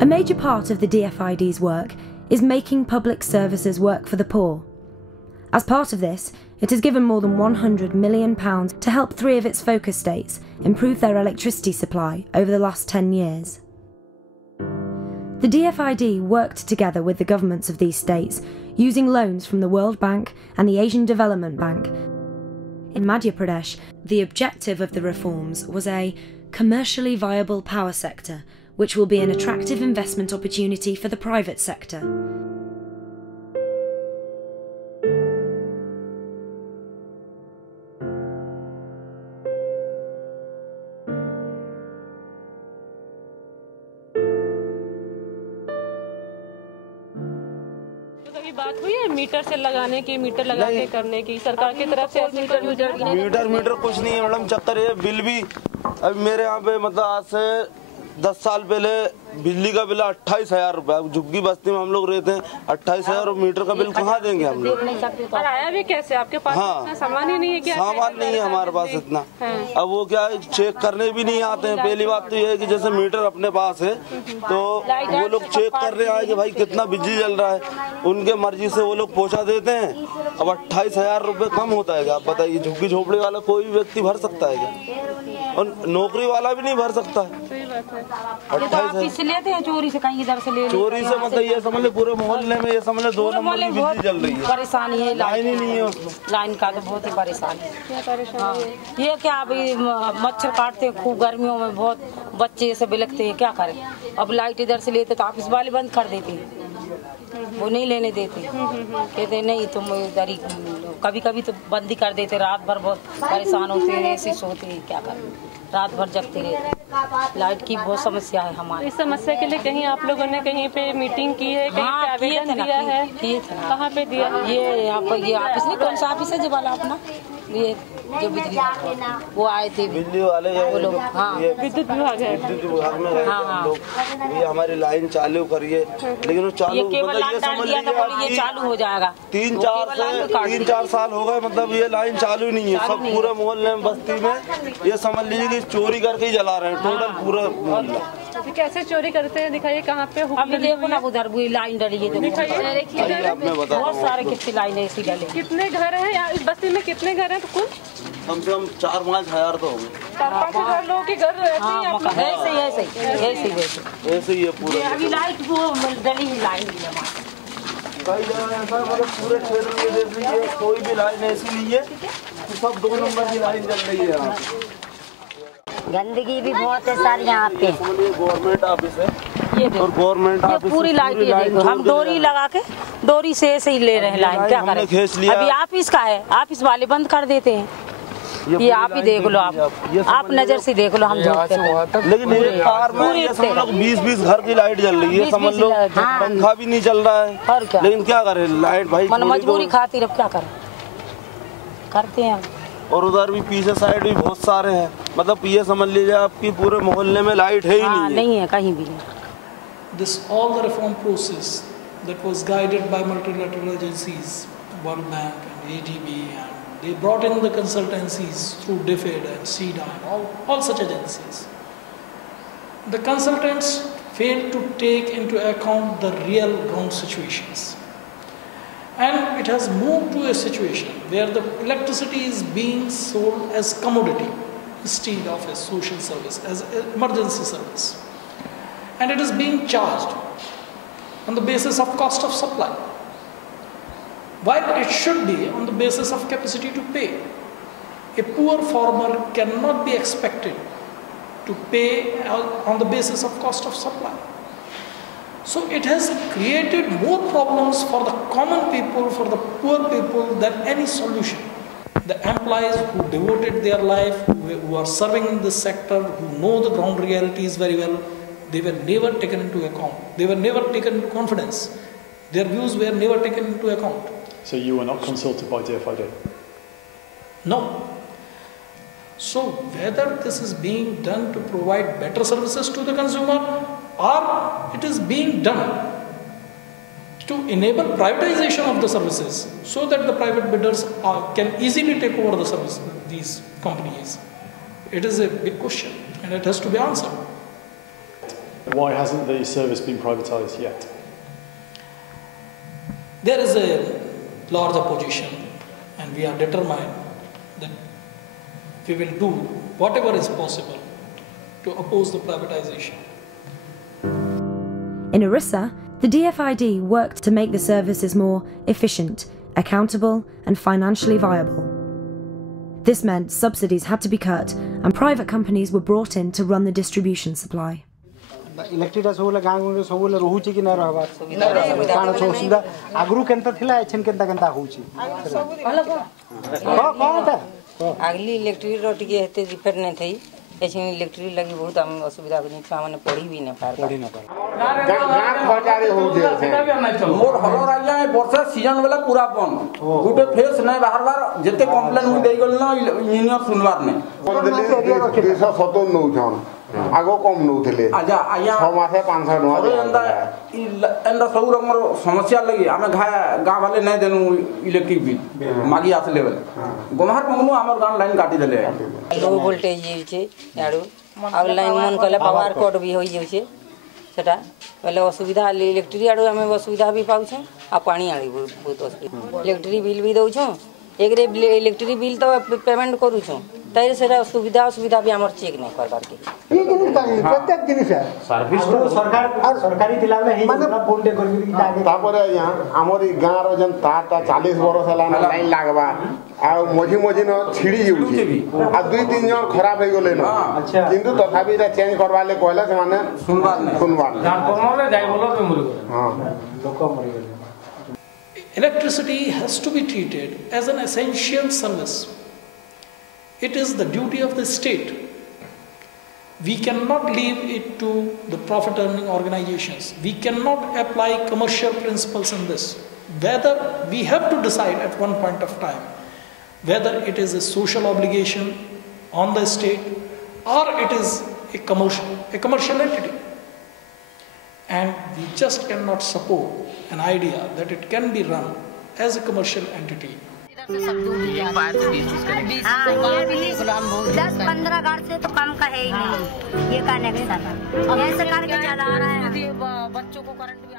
A major part of the DFID's work is making public services work for the poor. As part of this, it has given more than £100 million to help 3 of its focus states improve their electricity supply over the last 10 years. The DFID worked together with the governments of these states using loans from the World Bank and the Asian Development Bank. In Madhya Pradesh, the objective of the reforms was a commercially viable power sector, which will be an attractive investment opportunity for the private sector. बात हुई है metre से लगाने की, metre लगा के करने की सरकार की तरफ से? मीटर कुछ नहीं है मैडम, चक्कर ये बिल भी अभी मेरे यहाँ पे मतलब आज से 10 साल पहले बिजली का बिल 28,000 रुपया, झुग्गी बस्ती में हम लोग रहते हैं, 28,000 मीटर का बिल कहाँ देंगे हम लोग? और आया भी कैसे? आपके पास इतना सामान ही नहीं है क्या? सामान नहीं है हमारे पास इतना। अब वो क्या है, चेक करने भी नहीं आते हैं। पहली बात तो ये है कि जैसे मीटर अपने पास है तो वो लोग चेक करने आए कि भाई कितना बिजली जल रहा है, उनके मर्जी से वो लोग पहुँचा देते हैं। अब 28,000 रुपये कम होता है क्या? आप बताइए, झुग्गी झोपड़ी वाला कोई भी व्यक्ति भर सकता है क्या? और नौकरी वाला भी नहीं भर सकता है। 28,000 लेते हैं चोरी से, कहीं इधर से ले, चोरी से मतलब ये समझ ले पूरे मोहल्ले में ये समझ ले 2 नंबर की बिजली जल रही है। परेशानी है, लाइन ही नहीं है, लाइन का तो बहुत ही परेशानी है। ये क्या अभी मच्छर काटते हैं खूब, गर्मियों में बहुत बच्चे ऐसे बिलखते हैं, क्या करें? अब लाइट इधर से लेते तो ऑफिस वाले बंद कर देते हैं, वो नहीं लेने देते, कहते नहीं तुम इधर ही। कभी कभी तो बंद ही कर देते, रात भर बहुत परेशान होते हैं, ऐसे सोते हैं, क्या करें, रात भर जगते रहते। लाइट की बहुत समस्या है हमारी। इस समस्या के लिए कहीं आप लोगों ने कहीं पे मीटिंग की है, कहीं पे आवेदन दिया है? कहाँ पे दिया है? ये यहाँ पर ये ऑफिस नहीं, कौन सा ऑफिस है जो वाला अपना, ये जो बिजली वो आए थे बिजली वाले, वो लोग। हाँ, विद्युत विभाग है, विद्युत विभाग में गए हम लोग। ये हमारी लाइन चालू करिए, लेकिन वो चालू मतलब ये समझ लीजिए ये चालू हो जाएगा। 3-4 साल हो गए, मतलब ये लाइन चालू नहीं है। सब पूरे मोहल्ले में बस्ती में ये समझ लीजिए कि चोरी करके ही जला रहे हैं टोटल पूरा मोहल्ला। कैसे चोरी करते हैं? दिखाइए कहाँ पे। अब देखो ना उधर वो लाइन डली है, बहुत सारे कितनी लाइन ऐसी डली। कितने घर हैं यहाँ इस बस्ती में? कितने घर हैं? तो कुल कम से कम 4-5 हजार तो होंगे। 4-5 हजार लोगों के घर रहते हैं। ऐसे ही है पूरा। अभी लाइट वो डली हुई लाइन भी है कई जगह ऐसा, मतलब पूरे क्षेत्र में देख लीजिए कोई भी लाइन ऐसी नहीं है, सब 2 नंबर की लाइन चल रही है यहाँ। गंदगी भी बहुत है सारी यहाँ पे। गवर्नमेंट ऑफिस है, ये और गवर्नमेंट ऑफिस पूरी लाइट ये देखो, हम डोरी लगा के डोरी से ऐसे ही ले रहे हैं लाइन, क्या करें? अभी ऑफिस का है, ऑफिस वाले बंद कर देते हैं। ये आप ही देख लो, आप नजर से देख लो, हम लेकिन एक कार में ये समझ लो 20-20 घर की लाइट जल रही है, समझ लो पंखा भी नहीं चल रहा है। और क्या, लेकिन क्या करें, लाइट भाई मजबूरी खातिर अब क्या करें, करते हैं। और उधर भी पीछे साइड भी बहुत सारे हैं, मतलब ये समझ लीजिए आपकी पूरे मोहल्ले में लाइट है ही नहीं है कहीं भी। This all the reform process that was guided by multilateral agencies, World Bank and ADB, and they brought in the consultancies through DFID and CEDA, all such agencies. The consultants failed to take into account the real ground situations. And it has moved to a situation where the electricity is being sold as commodity instead of a social service, as an emergency service. And it is being charged on the basis of cost of supply, while it should be on the basis of capacity to pay. A poor farmer cannot be expected to pay on the basis of cost of supply. So it has created more problems for the common people, for the poor people, than any solution. The employees who devoted their life, who are serving in this sector, who know the ground realities very well, they were never taken into account. They were never taken into confidence. Their views were never taken into account. So you were not consulted by DFID? No. So whether this is being done to provide better services to the consumer, or it is being done to enable privatization of the services so that the private bidders can easily take over the service of these companies, it is a big question and it has to be answered. Why hasn't the service been privatised yet? There is a large opposition, and we are determined that we will do whatever is possible to oppose the privatization. In Orissa, the DFID worked to make the services more efficient, accountable, and financially viable. This meant subsidies had to be cut and private companies were brought in to run the distribution supply. Electric सब गाँव सब रोचे कि ना रहा काण सुविधा आगु केनता थिला एछन केनता केनता होची अगली इलेक्ट्रिक रो टिके हेते रिपेयर नै थई एछन इलेक्ट्रिक लगी बहुत हम असुविधा बनी छुआ माने पढ़ी भी नै पार गाँ खजारे हो जे मोर हरो राजा में वर्षा सीजन वाला पूरा बंद गुटे फेस नै बाहर बार जते कंप्लेन में देई गल ना इंजीनियर सुनवार नै 257 नौ छन आगो कम नौ थिले आजा आया 6 मासे 500 नो एंदा एंदा सब रकमर समस्या लगी आमे गाँ वाले नै देनु इलेक्ट्रिक बिल मागी आसले बेले गमहार मंगनु हमर गाँ लाइन काटी देले लो वोल्टेज जे छे याडू अब लाइन मन कले पावर कट भी होई जे छे सेटा पहले असुविधा इलेक्ट्रिक याडू हमें असुविधा भी पाउ छे आ पानी आड़ी बहुत असुविधा इलेक्ट्रिक बिल भी दउ छो एकरे इलेक्ट्रिक बिल तो पेमेंट करू छो ताई सेरा असुविधा भी हमर चेक नै करबार के ये जिनिस का प्रत्येक जिनिस है सर्विस तो सरकार और सरकारी दिला में ही पूरा फोन पे करबी आगे तापर यहाँ हमर गाँ रो जन तारटा 40 बरस हला लाइन लागबा आ मझी न छिड़ी जाउची आ 2-3 जन खराब हो गेले न किंतु तथापि रे चेंज करबा ले कहला से माने सुनबार ट्रांसफार्मर ले जाय बोलो पे मरि गेल हां लोक मरि गेल Electricity has to be treated as an essential service. It is the duty of the state. We cannot leave it to the profit-earning organizations. We cannot apply commercial principles in this. Whether we have to decide at one point of time whether it is a social obligation on the state or it is a commercial entity. And we just cannot support an idea that it can be run as a commercial entity. 10-15 गाड़ से तो कम का है ही नहीं ये connection ऐसे करके चला रहा है बच्चों को करंट भी